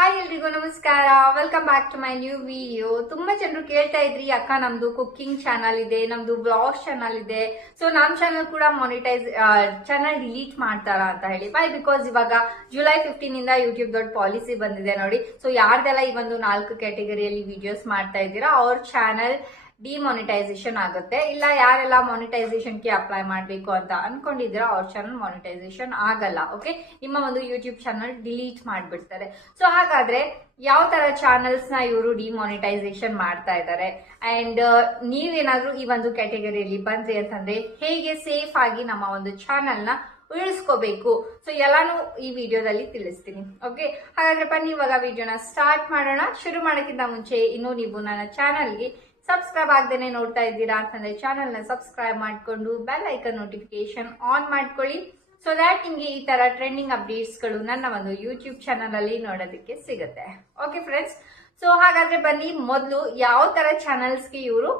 Hi ಎಲ್ರಿಗೂ ನಮಸ್ಕಾರ. Welcome back to my new video. ತುಂಬಾ ಜನರು ಕೇಳ್ತಾ ಇದ್ರಿ, ಅಕ್ಕ ನಮ್ದು ಕುಕಿಂಗ್ ಚಾನಲ್ ಇದೆ, ನಮ್ದು ಬ್ಲಾಗ್ಸ್ ಚಾನಲ್ ಇದೆ, ಸೊ ನಮ್ ಚಾನಲ್ ಕೂಡ ಮಾನಿಟೈಸ್ ಚಾನಲ್ ಡಿಲೀಟ್ ಮಾಡ್ತಾರಾ ಅಂತ ಹೇಳಿ. ವೈ? ಬಿಕಾಸ್ ಇವಾಗ ಜುಲೈ 15 ಇಂದ ಯೂಟ್ಯೂಬ್ ದೊಡ್ಡ ಪಾಲಿಸಿ ಬಂದಿದೆ ನೋಡಿ. ಸೊ ಯಾರ್ದೆಲ್ಲ ಈ ಒಂದು 4 ಕ್ಯಾಟಗರಿಯಲ್ಲಿ ವಿಡಿಯೋಸ್ ಮಾಡ್ತಾ ಇದ್ದೀರಾ ಅವ್ರ ಚಾನಲ್ ಡಿಮಾನಿಟೈಸೇಷನ್ ಆಗುತ್ತೆ. ಇಲ್ಲ ಯಾರೆಲ್ಲ ಮಾನಿಟೈಸೇಷನ್ಗೆ ಅಪ್ಲೈ ಮಾಡಬೇಕು ಅಂತ ಅನ್ಕೊಂಡಿದ್ದೀರಾ ಅವ್ರ ಚಾನಲ್ ಮಾನಿಟೈಸೇಷನ್ ಆಗಲ್ಲ. ಓಕೆ, ನಿಮ್ಮ ಒಂದು ಯೂಟ್ಯೂಬ್ ಚಾನಲ್ ಡಿಲೀಟ್ ಮಾಡ್ಬಿಡ್ತಾರೆ. ಸೊ ಹಾಗಾದ್ರೆ ಯಾವ ತರ ಚಾನಲ್ಸ್ ನ ಇವರು ಡಿಮಾನಿಟೈಸೇಷನ್ ಮಾಡ್ತಾ ಇದ್ದಾರೆ ಅಂಡ್ ನೀವೇನಾದ್ರೂ ಈ ಒಂದು ಕ್ಯಾಟಗರಿಯಲ್ಲಿ ಬಂದ್ರಿ ಅಂತಂದ್ರೆ ಹೇಗೆ ಸೇಫ್ ಆಗಿ ನಮ್ಮ ಒಂದು ಚಾನಲ್ ನ ಉಳಿಸ್ಕೋಬೇಕು, ಸೊ ಎಲ್ಲಾನು ಈ ವಿಡಿಯೋದಲ್ಲಿ ತಿಳಿಸ್ತೀನಿ. ಓಕೆ, ಹಾಗಾದ್ರೆ ಬನ್ನಿ ಇವಾಗ ವಿಡಿಯೋನ ಸ್ಟಾರ್ಟ್ ಮಾಡೋಣ. ಶುರು ಮಾಡೋಕ್ಕಿಂತ ಮುಂಚೆ ಇನ್ನೂ ನೀವು ನನ್ನ ಚಾನಲ್ಗೆ ಸಬ್ಸ್ಕ್ರೈಬ್ ಆಗದೇನೆ ನೋಡ್ತಾ ಇದ್ದೀರಾ ಅಂತಂದ್ರೆ ಚಾನಲ್ ನ ಸಬ್ಸ್ಕ್ರೈಬ್ ಮಾಡ್ಕೊಂಡು ಬೆಲ್ ಐಕನ್ ನೋಟಿಫಿಕೇಶನ್ ಆನ್ ಮಾಡ್ಕೊಳ್ಳಿ. ಸೊ ದ್ಯಾಟ್ ನಿಮ್ಗೆ ಈ ತರ ಟ್ರೆಂಡಿಂಗ್ ಅಪ್ಡೇಟ್ಸ್ ಗಳು ನನ್ನ ಒಂದು ಯೂಟ್ಯೂಬ್ ಚಾನಲ್ ಅಲ್ಲಿ ನೋಡೋದಕ್ಕೆ ಸಿಗುತ್ತೆ. ಓಕೆ ಫ್ರೆಂಡ್ಸ್, ಸೊ ಹಾಗಾದ್ರೆ ಬನ್ನಿ ಮೊದಲು ಯಾವ ತರ ಚಾನಲ್ಸ್ಗೆ ಇವರು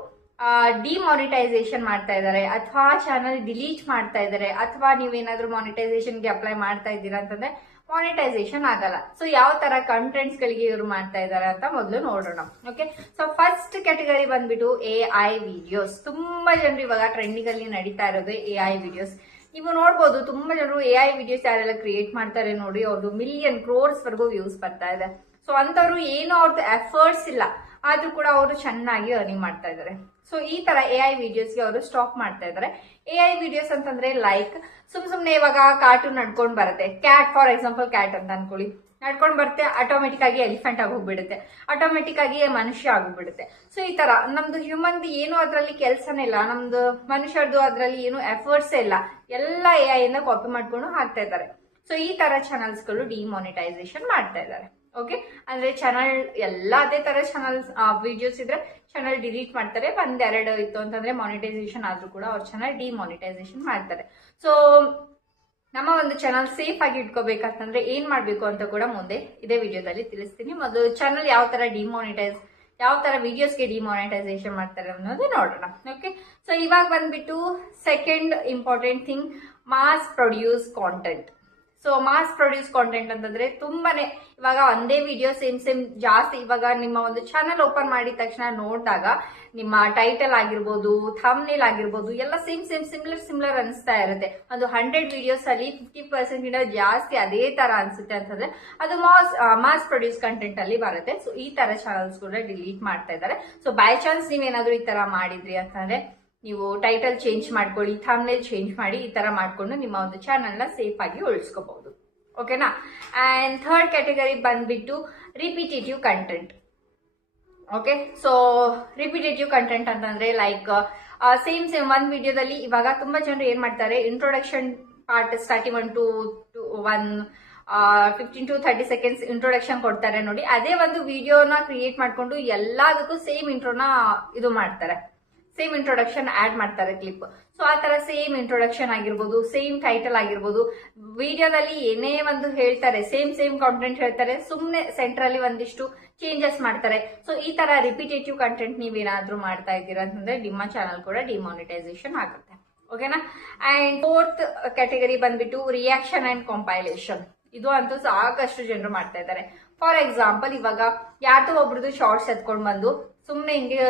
ಡಿಮಾನಿಟೈಸೇಷನ್ ಮಾಡ್ತಾ ಇದ್ದಾರೆ ಅಥವಾ ಚಾನಲ್ ಡಿಲೀಟ್ ಮಾಡ್ತಾ ಇದ್ದಾರೆ ಅಥವಾ ನೀವೇನಾದ್ರೂ ಮಾನಿಟೈಸೇಷನ್ಗೆ ಅಪ್ಲೈ ಮಾಡ್ತಾ ಇದ್ದೀರಾ ಅಂತಂದ್ರೆ ಮಾನಿಟೈಸೇಷನ್ ಆಗಲ್ಲ. ಸೊ ಯಾವ ತರ ಕಂಟೆಂಟ್ಸ್ ಗಳಿಗೆ ಇವರು ಮಾಡ್ತಾ ಇದ್ದಾರೆ ಅಂತ ಮೊದಲು ನೋಡೋಣ. ಓಕೆ, ಸೊ ಫಸ್ಟ್ ಕ್ಯಾಟಗರಿ ಬಂದ್ಬಿಟ್ಟು AI ವಿಡಿಯೋಸ್. ತುಂಬಾ ಜನರು ಇವಾಗ ಟ್ರೆಂಡಿಂಗ್ ಅಲ್ಲಿ ನಡೀತಾ ಇರೋದು AI ವಿಡಿಯೋಸ್. ನೀವು ನೋಡ್ಬೋದು ತುಂಬಾ ಜನರು AI ವಿಡಿಯೋಸ್ ಯಾರೆಲ್ಲ ಕ್ರಿಯೇಟ್ ಮಾಡ್ತಾರೆ ನೋಡಿ, ಅವ್ರದ್ದು ಮಿಲಿಯನ್ ಕ್ರೋರ್ಸ್ ವರ್ಗೂ ವ್ಯೂಸ್ ಬರ್ತಾ ಇದೆ. ಸೊ ಅಂತವ್ರು ಏನು ಅವ್ರದ್ದು ಎಫರ್ಟ್ಸ್ ಇಲ್ಲ ಆದ್ರೂ ಕೂಡ ಅವರು ಚೆನ್ನಾಗಿ ಅರ್ನಿಂಗ್ ಮಾಡ್ತಾ ಇದ್ದಾರೆ. ಸೊ ಈ ತರ AI ವಿಡಿಯೋಸ್ಗೆ ಅವರು ಸ್ಟಾಪ್ ಮಾಡ್ತಾ ಇದ್ದಾರೆ. AI ವಿಡಿಯೋಸ್ ಅಂತಂದ್ರೆ ಲೈಕ್ ಸುಮ್ನೆ ಇವಾಗ ಕಾರ್ಟೂನ್ ನಡ್ಕೊಂಡ್ ಬರುತ್ತೆ. ಕ್ಯಾಟ್ ಫಾರ್ ಎಕ್ಸಾಂಪಲ್, ಕ್ಯಾಟ್ ಅಂತ ಅನ್ಕೊಳ್ಳಿ, ನಡ್ಕೊಂಡ್ ಬರುತ್ತೆ, ಆಟೋಮೆಟಿಕ್ ಆಗಿ ಎಲಿಫೆಂಟ್ ಆಗೋಗ್ಬಿಡುತ್ತೆ, ಆಟೋಮೆಟಿಕ್ ಆಗಿ ಮನುಷ್ಯ ಆಗೋಗ್ಬಿಡುತ್ತೆ. ಸೊ ಈ ತರ ನಮ್ದು ಹ್ಯೂಮನ್ ಏನು ಅದ್ರಲ್ಲಿ ಕೆಲಸನೇ ಇಲ್ಲ, ನಮ್ದು ಮನುಷ್ಯರದು ಅದ್ರಲ್ಲಿ ಏನು ಎಫರ್ಟ್ಸ್ ಇಲ್ಲ, ಎಲ್ಲ AI ಇಂದ ಕಾಪಿ ಮಾಡ್ಕೊಂಡು ಹಾಕ್ತಾ ಇದ್ದಾರೆ. ಸೊ ಈ ತರ ಚಾನಲ್ಸ್ ಗಳು ಡಿಮಾನಿಟೈಸೇಷನ್ ಮಾಡ್ತಾ ಇದ್ದಾರೆ. ಓಕೆ, ಅಂದ್ರೆ ಚಾನಲ್ ಎಲ್ಲ ಅದೇ ತರ ಚಾನಲ್ಸ್ ವಿಡಿಯೋಸ್ ಇದ್ರೆ ಚಾನಲ್ ಡಿಲೀಟ್ ಮಾಡ್ತಾರೆ. ಒಂದೆರಡು ಇತ್ತು ಅಂತಂದ್ರೆ ಮಾನಿಟೈಸೇಷನ್ ಆದ್ರೂ ಕೂಡ ಅವ್ರ ಚಾನಲ್ ಡಿಮಾನಿಟೈಸೇಷನ್ ಮಾಡ್ತಾರೆ. ಸೊ ನಮ್ಮ ಒಂದು ಚಾನಲ್ ಸೇಫ್ ಆಗಿ ಇಟ್ಕೋಬೇಕಂತಂದ್ರೆ ಏನ್ ಮಾಡ್ಬೇಕು ಅಂತ ಕೂಡ ಮುಂದೆ ಇದೇ ವಿಡಿಯೋದಲ್ಲಿ ತಿಳಿಸ್ತೀನಿ. ಮೊದಲು ಚಾನಲ್ ಯಾವ ತರ ವಿಡಿಯೋಸ್ಗೆ ಡಿಮಾನಿಟೈಸೇಷನ್ ಮಾಡ್ತಾರೆ ಅನ್ನೋದು ನೋಡೋಣ. ಓಕೆ, ಸೊ ಇವಾಗ ಬಂದ್ಬಿಟ್ಟು second important thing, mass produce content. So mass produce content ಅಂತಂದ್ರೆ ತುಂಬಾನೇ ಇವಾಗ ಒಂದೇ ವಿಡಿಯೋ ಸೇಮ್ ಜಾಸ್ತಿ. ಇವಾಗ ನಿಮ್ಮ ಒಂದು ಚಾನಲ್ ಓಪನ್ ಮಾಡಿದ ತಕ್ಷಣ ನೋಡಿದಾಗ ನಿಮ್ಮ ಟೈಟಲ್ ಆಗಿರ್ಬೋದು, ಥಂಬ್ನೇಲ್ ಆಗಿರ್ಬೋದು ಎಲ್ಲ ಸೇಮ್ ಸಿಮಿಲರ್ ಅನಿಸ್ತಾ ಇರುತ್ತೆ. ಒಂದು 100 ವಿಡಿಯೋಸ್ ಅಲ್ಲಿ 50% ಇಂದ ಜಾಸ್ತಿ ಅದೇ ತರ ಅನ್ಸುತ್ತೆ ಅಂತಂದ್ರೆ ಅದು ಮಾಸ್ ಪ್ರೊಡ್ಯೂಸ್ ಕಂಟೆಂಟ್ ಅಲ್ಲಿ ಬರುತ್ತೆ. ಸೊ ಈ ತರ ಚಾನಲ್ಸ್ ಕೂಡ ಡಿಲೀಟ್ ಮಾಡ್ತಾ ಇದ್ದಾರೆ. ಸೊ ಬೈ ಚಾನ್ಸ್ ನೀವೇನಾದ್ರೂ ಈ ತರ ಮಾಡಿದ್ರಿ ಅಂತಂದ್ರೆ ನೀವು ಟೈಟಲ್ ಚೇಂಜ್ ಮಾಡ್ಕೊಳ್ಳಿ, ಥಂಬ್ನೇಲ್ ಚೇಂಜ್ ಮಾಡಿ, ಈ ತರ ಮಾಡ್ಕೊಂಡು ನಿಮ್ಮ ಒಂದು ಚಾನಲ್ ನ ಸೇಫ್ ಆಗಿ ಉಳಿಸ್ಕೋಬಹುದು. ಓಕೆನಾ? ಅಂಡ್ ಥರ್ಡ್ ಕ್ಯಾಟಗರಿ ಬಂದ್ಬಿಟ್ಟು repetitive content. Okay, so repetitive content ಅಂತಂದ್ರೆ ಲೈಕ್ ಸೇಮ್ ಒಂದ್ ವಿಡಿಯೋದಲ್ಲಿ ಇವಾಗ ತುಂಬಾ ಜನರು ಏನ್ ಮಾಡ್ತಾರೆ, introduction part starting 15 to 30 seconds introduction ಕೊಡ್ತಾರೆ ನೋಡಿ. ಅದೇ ಒಂದು ವಿಡಿಯೋನ ಕ್ರಿಯೇಟ್ ಮಾಡ್ಕೊಂಡು ಎಲ್ಲದಕ್ಕೂ ಸೇಮ್ ಇಂಟ್ರೋನ ಇದು ಮಾಡ್ತಾರೆ, ಸೇಮ್ ಇಂಟ್ರೊಡಕ್ಷನ್ ಆಡ್ ಮಾಡ್ತಾರೆ ಕ್ಲಿಪ್. ಸೊ ಆ ತರ ಸೇಮ್ ಇಂಟ್ರೊಡಕ್ಷನ್ ಆಗಿರ್ಬೋದು, ಸೇಮ್ ಟೈಟಲ್ ಆಗಿರ್ಬೋದು, ವಿಡಿಯೋದಲ್ಲಿ ಏನೇ ಒಂದು ಹೇಳ್ತಾರೆ, ಸೇಮ್ ಕಾಂಟೆಂಟ್ ಹೇಳ್ತಾರೆ, ಸುಮ್ನೆ ಸೆಂಟರ್ ಅಲ್ಲಿ ಒಂದಿಷ್ಟು ಚೇಂಜಸ್ ಮಾಡ್ತಾರೆ. ಸೊ ಈ ತರ ರಿಪಿಟೇಟಿವ್ ಕಂಟೆಂಟ್ ನೀವೇನಾದ್ರೂ ಮಾಡ್ತಾ ಇದ್ದೀರಾ ಅಂತಂದ್ರೆ ನಿಮ್ಮ ಚಾನಲ್ ಕೂಡ ಡಿಮಾನಿಟೈಸೇಷನ್ ಆಗುತ್ತೆ. ಓಕೆನಾ? ಅಂಡ್ ಫೋರ್ತ್ ಕ್ಯಾಟಗರಿ ಬಂದ್ಬಿಟ್ಟು ರಿಯಾಕ್ಷನ್ ಅಂಡ್ ಕಂಪೈಲೇಷನ್. ಇದು ಅಂತೂ ಸಾಕಷ್ಟು ಜನರು ಮಾಡ್ತಾ ಇದ್ದಾರೆ. ಫಾರ್ ಎಕ್ಸಾಂಪಲ್, ಇವಾಗ ಯಾರ್ದೋ ಒಬ್ರದ್ದು ಶಾರ್ಟ್ಸ್ ಎತ್ಕೊಂಡ್ ಬಂದು ಸುಮ್ನೆ ಹಿಂಗೆ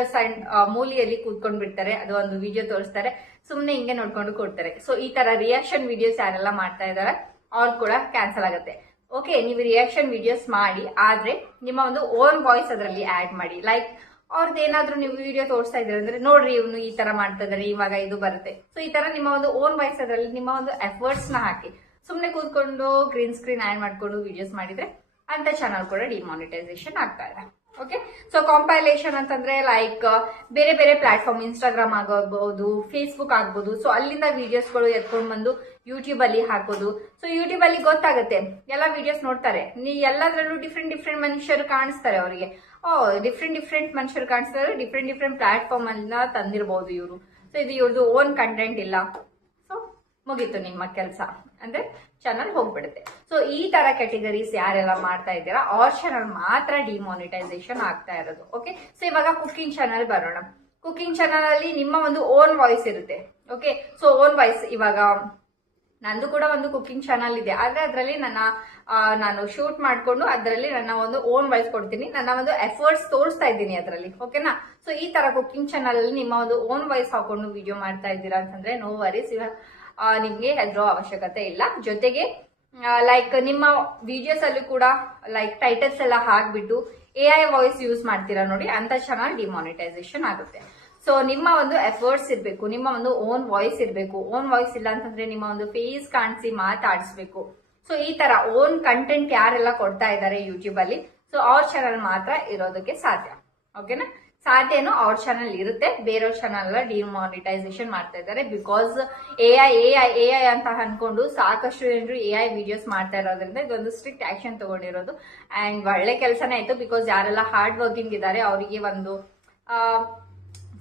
ಮೂಲಿಯಲ್ಲಿ ಕೂತ್ಕೊಂಡ್ ಬಿಡ್ತಾರೆ, ಅದು ಒಂದು ವಿಡಿಯೋ ತೋರಿಸ್ತಾರೆ, ಸುಮ್ನೆ ಹಿಂಗೆ ನೋಡ್ಕೊಂಡು ಕೊಡ್ತಾರೆ. ಸೊ ಈ ತರ ರಿಯಾಕ್ಷನ್ ವಿಡಿಯೋಸ್ ಯಾರೆಲ್ಲ ಮಾಡ್ತಾ ಇದಾರೆ ಅವ್ರು ಕೂಡ ಕ್ಯಾನ್ಸಲ್ ಆಗುತ್ತೆ. ಓಕೆ, ನೀವು ರಿಯಾಕ್ಷನ್ ವಿಡಿಯೋಸ್ ಮಾಡಿ, ಆದ್ರೆ ನಿಮ್ಮ ಒಂದು ಓನ್ ವಾಯ್ಸ್ ಅದರಲ್ಲಿ ಆಡ್ ಮಾಡಿ. ಲೈಕ್ ಅವ್ರದ್ದು ಏನಾದ್ರೂ ನೀವು ವಿಡಿಯೋ ತೋರಿಸ್ತಾ ಇದ್ದೀರ ಅಂದ್ರೆ ನೋಡ್ರಿ ಇವನು ಈ ತರ ಮಾಡ್ತಾ ಇದಾರೆ, ಇವಾಗ ಇದು ಬರುತ್ತೆ. ಸೊ ಈ ತರ ನಿಮ್ಮ ಒಂದು ಓನ್ ವಾಯ್ಸ್ ಅದರಲ್ಲಿ ನಿಮ್ಮ ಒಂದು ಎಫರ್ಟ್ಸ್ ನ ಹಾಕಿ, ಸುಮ್ನೆ ಕೂತ್ಕೊಂಡು ಗ್ರೀನ್ ಸ್ಕ್ರೀನ್ ಆಡ್ ಮಾಡ್ಕೊಂಡು ವಿಡಿಯೋಸ್ ಮಾಡಿದ್ರೆ ಅಂತ ಚಾನಲ್ ಕೂಡ ಡಿಮಾನಿಟೈಸೇಷನ್ ಆಗ್ತಾ ಇದೆ. ಓಕೆ, ಸೊ ಕಾಂಪೈಲೇಷನ್ ಅಂತಂದ್ರೆ ಲೈಕ್ ಬೇರೆ ಬೇರೆ ಪ್ಲಾಟ್ಫಾರ್ಮ್, ಇನ್ಸ್ಟಾಗ್ರಾಮ್ ಆಗಬಹುದು, ಫೇಸ್ಬುಕ್ ಆಗ್ಬೋದು. ಸೊ ಅಲ್ಲಿಂದ ವಿಡಿಯೋಸ್ಗಳು ಎತ್ಕೊಂಡ್ ಬಂದು ಯೂಟ್ಯೂಬ್ ಅಲ್ಲಿ ಹಾಕೋದು. ಸೊ ಯೂಟ್ಯೂಬ್ ಅಲ್ಲಿ ಗೊತ್ತಾಗುತ್ತೆ, ಎಲ್ಲ ವಿಡಿಯೋಸ್ ನೋಡ್ತಾರೆ, ಎಲ್ಲದರಲ್ಲೂ ಡಿಫ್ರೆಂಟ್ ಮನುಷ್ಯರು ಕಾಣಿಸ್ತಾರೆ ಅವರಿಗೆ. ಡಿಫ್ರೆಂಟ್ ಮನುಷ್ಯರು ಕಾಣಿಸ್ತಾರೆ, ಡಿಫ್ರೆಂಟ್ ಪ್ಲಾಟ್ಫಾರ್ಮ್ ಅನ್ನ ತಂದಿರಬಹುದು ಇವರು. ಸೊ ಇದು ಇವ್ರದ್ದು ಓನ್ ಕಂಟೆಂಟ್ ಇಲ್ಲ. ಸೊ ಮುಗೀತು ನಿಮ್ಮ ಕೆಲಸ, ಅಂದ್ರೆ ಚಾನಲ್ ಹೋಗ್ಬಿಡುತ್ತೆ. ಸೊ ಈ ತರ ಕ್ಯಾಟಗರೀಸ್ ಯಾರೆಲ್ಲ ಮಾಡ್ತಾ ಇದ್ದೀರಾ ಅವ್ರ ಚಾನಲ್ ಮಾತ್ರ ಡಿಮಾನಿಟೈಸೇಷನ್ ಆಗ್ತಾ ಇರೋದು. ಓಕೆ, ಸೊ ಇವಾಗ ಕುಕಿಂಗ್ ಚಾನಲ್ ಬರೋಣ. ಕುಕಿಂಗ್ ಚಾನಲ್ ಅಲ್ಲಿ ನಿಮ್ಮ ಒಂದು ಓನ್ ವಾಯ್ಸ್ ಇರುತ್ತೆ. ಓಕೆ, ಸೊ ಓನ್ ವಾಯ್ಸ್ ಇವಾಗ ನಂದು ಕೂಡ ಒಂದು ಕುಕಿಂಗ್ ಚಾನಲ್ ಇದೆ, ಆದ್ರೆ ಅದರಲ್ಲಿ ನಾನು ಶೂಟ್ ಮಾಡ್ಕೊಂಡು ಅದರಲ್ಲಿ ನನ್ನ ಒಂದು ಓನ್ ವಾಯ್ಸ್ ಕೊಡ್ತೀನಿ, ನನ್ನ ಒಂದು ಎಫರ್ಟ್ಸ್ ತೋರಿಸ್ತಾ ಇದ್ದೀನಿ ಅದರಲ್ಲಿ. ಓಕೆನಾ? ಸೊ ಈ ತರ ಕುಕಿಂಗ್ ಚಾನಲ್ ಅಲ್ಲಿ ನಿಮ್ಮ ಒಂದು ಓನ್ ವಾಯ್ಸ್ ಹಾಕೊಂಡು ವಿಡಿಯೋ ಮಾಡ್ತಾ ಇದ್ದೀರಾ ಅಂತಂದ್ರೆ ನೋ ವರೀಸ್, ನಿಮ್ಗೆ ಹೆದರೋ ಅವಶ್ಯಕತೆ ಇಲ್ಲ. ಜೊತೆಗೆ ಲೈಕ್ ನಿಮ್ಮ ವಿಡಿಯೋಸ್ ಅಲ್ಲಿ ಕೂಡ ಲೈಕ್ ಟೈಟಲ್ಸ್ ಎಲ್ಲ ಹಾಕ್ಬಿಟ್ಟು AI ವಾಯ್ಸ್ ಯೂಸ್ ಮಾಡ್ತೀರಾ ನೋಡಿ, ಅಂತ ಚಾನಲ್ ಡಿಮಾನಿಟೈಸೇಷನ್ ಆಗುತ್ತೆ. ಸೊ ನಿಮ್ಮ ಒಂದು ಎಫರ್ಟ್ಸ್ ಇರಬೇಕು, ನಿಮ್ಮ ಒಂದು ಓನ್ ವಾಯ್ಸ್ ಇರಬೇಕು. ಓನ್ ವಾಯ್ಸ್ ಇಲ್ಲ ಅಂತಂದ್ರೆ ನಿಮ್ಮ ಒಂದು ಫೇಸ್ ಕಾಣಿಸಿ ಮಾತಾಡಿಸ್ಬೇಕು. ಸೊ ಈ ತರ ಓನ್ ಕಂಟೆಂಟ್ ಯಾರೆಲ್ಲ ಕೊಡ್ತಾ ಇದ್ದಾರೆ ಯೂಟ್ಯೂಬ್ ಅಲ್ಲಿ, ಸೊ ಅವ್ರ ಚಾನಲ್ ಮಾತ್ರ ಇರೋದಕ್ಕೆ ಸಾಧ್ಯ. ಓಕೆನಾ? ಸಾಧ್ಯನೋ ಅವ್ರ ಚಾನಲ್ ಇರುತ್ತೆ, ಬೇರೆಯವ್ರ ಚಾನಲ್ ಎಲ್ಲ ಡಿಮಾನಿಟೈಸೇಷನ್ ಮಾಡ್ತಾ ಇದ್ದಾರೆ. ಬಿಕಾಸ್ ಎಐ ಅಂತ ಅನ್ಕೊಂಡು ಸಾಕಷ್ಟು ಜನರು AI ವಿಡಿಯೋಸ್ ಮಾಡ್ತಾ ಇರೋದ್ರಿಂದ ಇದೊಂದು ಸ್ಟ್ರಿಕ್ಟ್ ಆಕ್ಷನ್ ತಗೊಂಡಿರೋದು. ಅಂಡ್ ಒಳ್ಳೆ ಕೆಲಸನೇ ಆಯ್ತು, ಬಿಕಾಸ್ ಯಾರೆಲ್ಲ ಹಾರ್ಡ್ ವರ್ಕಿಂಗ್ ಇದ್ದಾರೆ ಅವರಿಗೆ ಒಂದು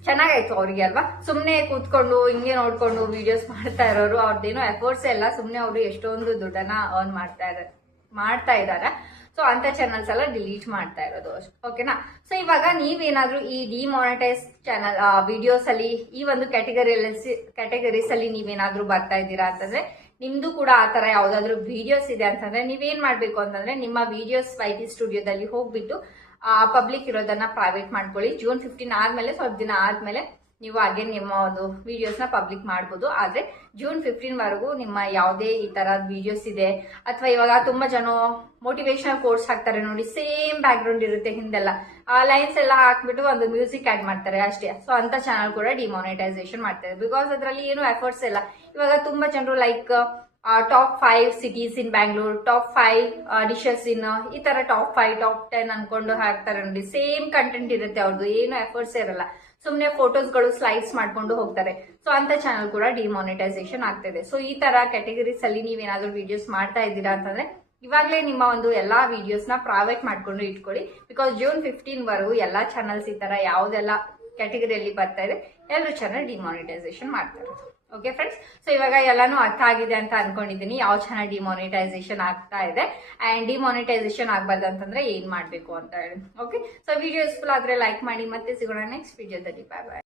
ಚೆನ್ನಾಗಾಯ್ತು ಅವರಿಗೆ ಅಲ್ವಾ. ಸುಮ್ನೆ ಕೂತ್ಕೊಂಡು ಹಿಂಗೆ ನೋಡ್ಕೊಂಡು ವಿಡಿಯೋಸ್ ಮಾಡ್ತಾ ಇರೋರು, ಅವ್ರದ್ದೇನೋ ಎಫರ್ಟ್ಸ್ ಎಲ್ಲ ಸುಮ್ನೆ ಅವರು ಎಷ್ಟೊಂದು ದುಡ್ಡನ್ನ ಅರ್ನ್ ಮಾಡ್ತಾ ಇದ್ದಾರೆ. ಸೊ ಅಂತ ಚಾನಲ್ಸ್ ಎಲ್ಲ ಡಿಲೀಟ್ ಮಾಡ್ತಾ ಇರೋದು. ಓಕೆನಾ? ಸೊ ಇವಾಗ ನೀವೇನಾದ್ರೂ ಈ ಡಿಮಾನಿಟೈಸ್ ಚಾನಲ್ ವಿಡಿಯೋಸ್ ಅಲ್ಲಿ ಈ ಒಂದು ಕ್ಯಾಟಗರೀಸ್ ಅಲ್ಲಿ ನೀವೇನಾದ್ರೂ ಬರ್ತಾ ಇದ್ದೀರಾ ಅಂತಂದ್ರೆ, ನಿಮ್ದು ಕೂಡ ಆ ತರ ಯಾವ್ದಾದ್ರು ವಿಡಿಯೋಸ್ ಇದೆ ಅಂತಂದ್ರೆ ನೀವೇನ್ ಮಾಡ್ಬೇಕು ಅಂತಂದ್ರೆ, ನಿಮ್ಮ ವಿಡಿಯೋಸ್ YT ಸ್ಟುಡಿಯೋದಲ್ಲಿ ಹೋಗ್ಬಿಟ್ಟು ಪಬ್ಲಿಕ್ ಇರೋದನ್ನ ಪ್ರೈವೇಟ್ ಮಾಡ್ಕೊಳ್ಳಿ. ಜೂನ್ 15 ಆದ್ಮೇಲೆ ಸ್ವಲ್ಪ ದಿನ ಆದ್ಮೇಲೆ ನೀವು ಅಗೇನ್ ನಿಮ್ಮ ಒಂದು ವಿಡಿಯೋಸ್ ನ ಪಬ್ಲಿಕ್ ಮಾಡ್ಬೋದು. ಆದ್ರೆ ಜೂನ್ 15 ವರೆಗೂ ನಿಮ್ಮ ಯಾವುದೇ ಈ ತರ ವಿಡಿಯೋಸ್ ಇದೆ, ಅಥವಾ ಇವಾಗ ತುಂಬಾ ಜನ ಮೋಟಿವೇಶನಲ್ ಕೋರ್ಸ್ ಹಾಕ್ತಾರೆ ನೋಡಿ, ಸೇಮ್ ಬ್ಯಾಕ್ ಗ್ರೌಂಡ್ ಇರುತ್ತೆ ಹಿಂದೆಲ್ಲ, ಆ ಲೈನ್ಸ್ ಎಲ್ಲ ಹಾಕ್ಬಿಟ್ಟು ಒಂದು ಮ್ಯೂಸಿಕ್ ಆಡ್ ಮಾಡ್ತಾರೆ ಅಷ್ಟೇ. ಸೊ ಅಂತ ಚಾನಲ್ ಕೂಡ ಡಿಮಾನಿಟೈಸೇಷನ್ ಮಾಡ್ತಾರೆ. ಬಿಕಾಸ್ ಅದರಲ್ಲಿ ಏನು ಎಫರ್ಟ್ಸ್ ಇಲ್ಲ. ಇವಾಗ ತುಂಬಾ ಜನರು like top 5 cities in Bangalore, top 5 dishes in, ಈ ತರ ಟಾಪ್ 5 ಟಾಪ್ 10 ಅನ್ಕೊಂಡು ಹಾಕ್ತಾರೆ ನೋಡಿ. ಸೇಮ್ ಕಂಟೆಂಟ್ ಇರುತ್ತೆ ಅವ್ರದ್ದು, ಏನು ಎಫರ್ಟ್ಸ್ ಇರಲ್ಲ. ಸುಮ್ನೆ ಫೋಟೋಸ್ಗಳು ಸ್ಲೈಡ್ಸ್ ಮಾಡ್ಕೊಂಡು ಹೋಗ್ತಾರೆ. ಸೊ ಅಂತ ಚಾನಲ್ ಕೂಡ ಡಿಮಾನಿಟೈಸೇಷನ್ ಆಗ್ತಿದೆ. ಸೊ ಈ ತರ ಕ್ಯಾಟಗರೀಸ್ ಅಲ್ಲಿ ನೀವೇನಾದ್ರೂ ವಿಡಿಯೋಸ್ ಮಾಡ್ತಾ ಇದ್ದೀರಾ ಅಂತಂದ್ರೆ ಇವಾಗಲೇ ನಿಮ್ಮ ಒಂದು ಎಲ್ಲಾ ವಿಡಿಯೋಸ್ ನ ಪ್ರೈವೇಟ್ ಮಾಡ್ಕೊಂಡು ಇಟ್ಕೊಳ್ಳಿ. ಬಿಕಾಸ್ ಜೂನ್ 15 ವರೆಗೂ ಎಲ್ಲಾ ಚಾನಲ್ಸ್ ಈ ತರ ಯಾವ್ದೆಲ್ಲ ಕ್ಯಾಟಗರಿಯಲ್ಲಿ ಬರ್ತಾ ಇದೆ ಎಲ್ಲರೂ ಚಾನಲ್ ಡಿಮಾನಿಟೈಸೇಷನ್ ಮಾಡ್ತಾರೆ. ಓಕೆ ಫ್ರೆಂಡ್ಸ್, ಸೊ ಇವಾಗ ಎಲ್ಲಾನು ಅರ್ಥ ಆಗಿದೆ ಅಂತ ಅನ್ಕೊಂಡಿದ್ದೀನಿ ಯಾವ ಚಾನಲ್ ಡಿಮಾನಿಟೈಸೇಷನ್ ಆಗ್ತಾ ಇದೆ ಅಂಡ್ ಡಿಮಾನಿಟೈಸೇಷನ್ ಆಗ್ಬಾರ್ದು ಅಂತಂದ್ರೆ ಏನ್ ಮಾಡ್ಬೇಕು ಅಂತ ಹೇಳಿ. ಓಕೆ, ಸೊ ವಿಡಿಯೋ ಯೂಸ್ಫುಲ್ ಆದ್ರೆ ಲೈಕ್ ಮಾಡಿ, ಮತ್ತೆ ಸಿಗೋಣ ನೆಕ್ಸ್ಟ್ ವಿಡಿಯೋದಲ್ಲಿ. ಬಾಯ್ ಬಾಯ್.